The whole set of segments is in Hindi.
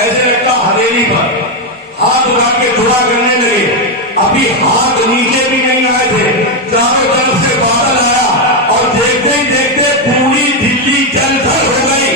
ऐसे लगता हथेली पर हाथ उठा के दुआ करने लगे। अभी हाथ नीचे भी नहीं आए थे, चारों तरफ से बादल आया और देखते ही देखते पूरी दिल्ली जलथल हो गई।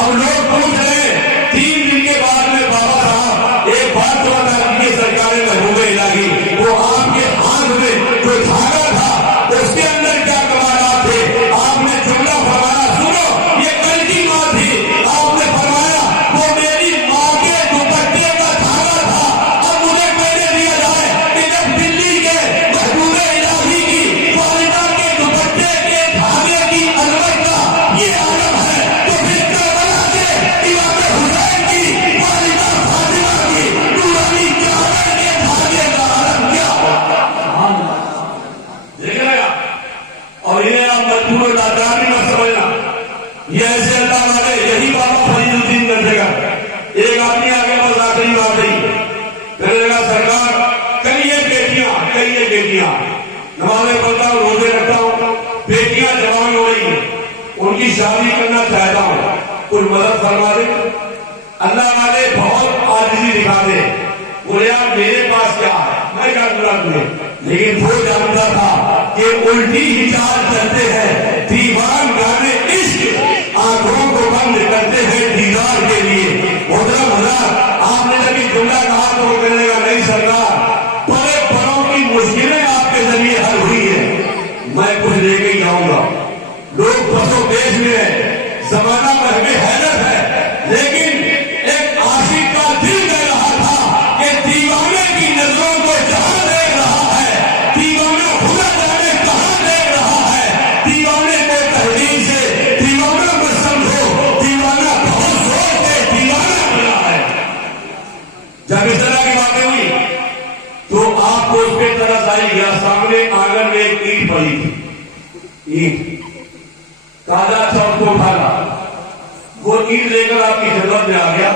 अब लोग पूछ रहे 3 दिन के बाद में बाबा साहब एक बात तो बता दीजिए, सरकारें महबूबे इलाही वो आपके हाथ में जो धागा था उसके अंदर क्या कमाल थे? आपने जुमला फरमाया, सुनो ये कल की बात थी, आपने फरमाया वो मेरी माँ के दुपट्टे का धागा था, अब मुझे पहले दिया जाए कि जब दिल्ली के महबूबे इलाही की वालिदा के दुपट्टे के धागे की अलवत का ये आलम है, तो फिर करबला के इमाम हुसैन की वालिदा फातिमा की नूरानी चादर के धागे का आलम क्या होगा? देख रहे आप? और इन्हें आप मजबूर लाचार भी मत समझना, ये ऐसे अल्लाह वाले यही बाबा फरीदुद्दीन करदेगा। एक आदमी आगे बस आखिरी बात ही करेगा, सरकार कई बेटियां नमाज़ें पढ़ता हूँ, रोजे रखता हूँ, बेटियां जवान हो रही हैं, उनकी शादी करना चाहता हूँ, कुछ मदद फरमा दे। अल्लाह वाले बहुत आजिज़ी दिखा दे, बोले यार मेरे पास क्या है, मैं क्या दूंगा तुम्हें, लेकिन वो जानता था कि उल्टी ही चाल चलते हैं, दीवान गाने इश्क आंखों को बंद करते हैं दीदार के लिए। उधर आपने जब ये जुमला कहा तो वो कहने लगा नहीं सरकार, बड़े बड़ों की मुश्किलें आपके जरिए हल हुई है, मैं कुछ लेके ही आऊंगा। लोग बसों देश में है, जमाना महमे हैरत है, लेकिन एक आशिक का दिल कह रहा था कि दीवाने की नजरों को जहां देख रहा है, दीवाना खुदा जाने कहां देख रहा है, दीवाने को तहरीर से दीवाना मत समझो, दीवाना बहुत जोर से दीवाना बना है। जब इस तरह की बातें हुई तो आपको उस पर तरस आई गया। सामने आंगन में एक ईंट पड़ी थी, ईंट ताजा चौक को उठाना, वो ईंट लेकर आपकी जरूरत में आ गया।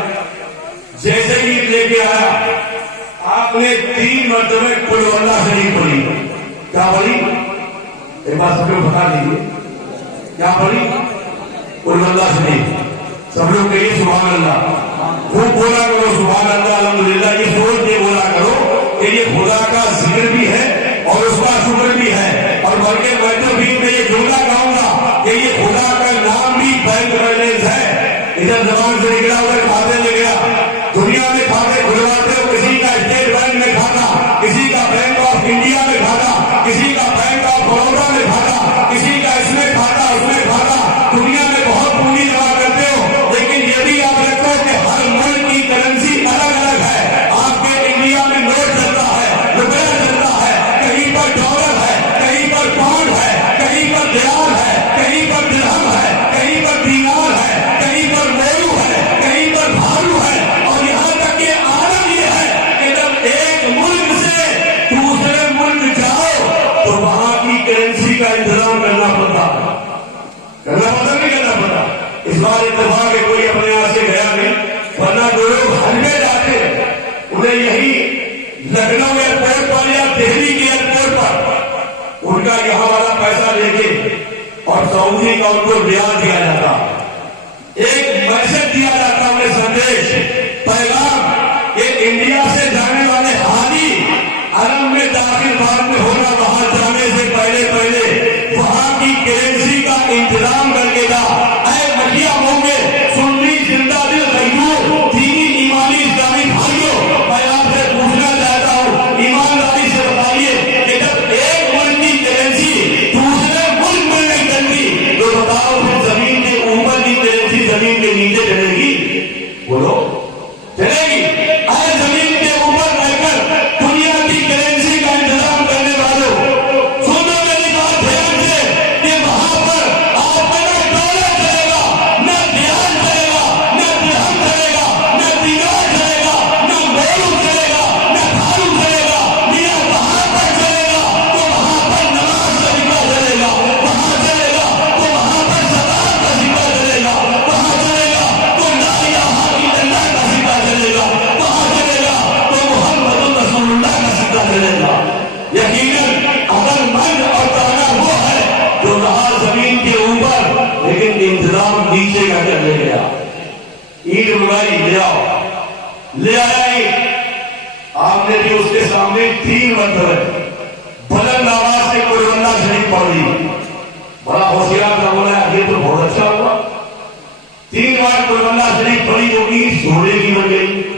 जैसे ईंट लेके आया आपने 3 मरतबे कुल वल्लाह शरीफ पढ़ी। क्या पढ़ी? एक बार सब लोग बता दीजिए, क्या पढ़ी? कुल वल्लाह शरीफ। सब लोग कहिए सुभान अल्लाह, खूब बोला करो सुभान अल्लाह अल्हम्दुलिल्लाह, ये सोच के बोला करो कि ये खुदा का जिक्र भी है और उसका शुक्र भी है। और बल्कि मैं तो भी में ये जुमला गाऊंगा कि ये खुदा का नाम भी बैंक बैलेंस है। इधर जबान से निकला उधर खाते ले गया, दुनिया में खाते खुलवाते हो, किसी का स्टेट बैंक में खाता, किसी का बैंक ऑफ इंडिया में खाता, किसी का बैंक ऑफ बड़ौदा में खाता, किसी का इसमें खाता उसमें खाता, दुनिया में बहुत पूंजी जमा करते हो, लेकिन यदि आप रखो कि हर मुल्क की करेंसी अलग अलग है। आपके इंडिया में नोट चलता है, रुपया चलता है, कहीं पर डॉलर है, कहीं पर पाउंड है, कहीं पर रियाल है, कहीं पर दिरहम है, कहीं पर दीनार है, कहीं पर मोरू है, कहीं पर भालू है। और यहाँ तक कि आलम ये है कि जब एक मुल्क से दूसरे मुल्क जाओ तो वहां की करेंसी का इंतजाम करना पड़ता, नहीं करना पड़ता। इस बार इत्तेफाक है कोई अपने यहां से गया नहीं, वरना जो लोग हज में जाते हैं उन्हें यही लखनऊ एयरपोर्ट पर या दिल्ली के एयरपोर्ट पर उनका यहाँ वाला पैसा लेके और सऊदी का उनको ब्याज दिया जाता, एक मैसेज दिया जाता, उन्हें संदेश पैगाम कि इंडिया से जाने वाले हाजी अरब में दाखिल बाद में होना, वहां जाने से पहले वहां की करेंसी का इंतजाम करके जा। ऐ मटिया होंगे सुन्नी जिंदा दिल गयूर दीनी ईमानी इस्लामी भाइयों, मैं आपसे पूछना चाहता हूं ईमानदारी से बताइए कि जब एक मुल्क की करेंसी दूसरे मुल्क में नहीं चलती तो बताओ फिर जमीन के ऊपर की करेंसी जमीन के नीचे चलेगी? बोलो चलेगी? अरे जमीन के ऊपर रहकर दुनिया की करेंसी का इंतजाम करने वालों, सुनो मेरी बात ध्यान से कि वहां पर आपका न डॉलर चलेगा, न रियाल चलेगा, न दिरहम चलेगा, न दीनार चलेगा, न मोरू चलेगा, न भालू चलेगा। मियां वहां पर चलेगा तो वहां पर नमाज का जिक्र चलेगा, वहां चलेगा तो वहां पर सलात का जिक्र चलेगा, वहां चलेगा तो ला इलाहा इल्लल्लाह का जिक्र चलेगा, वहां चलेगा तो मुहम्मदुर रसूलुल्लाह का जिक्र चलेगा। यकीनन अकलमंद और दाना वो है जो रहा जमीन के ऊपर लेकिन इंतजाम नीचे का करने गया। ईद मंगाई ले आओ, ले आया ही। आपने भी उसके सामने 3 मरतबे बुलंद आवाज से कुलवल्लाह शरीफ पढ़ ली। बड़ा होशियार था, बोला ये तो बहुत अच्छा हुआ। 3 बार कुलवल्लाह शरीफ पढ़ी होगी, सोने की बन गई।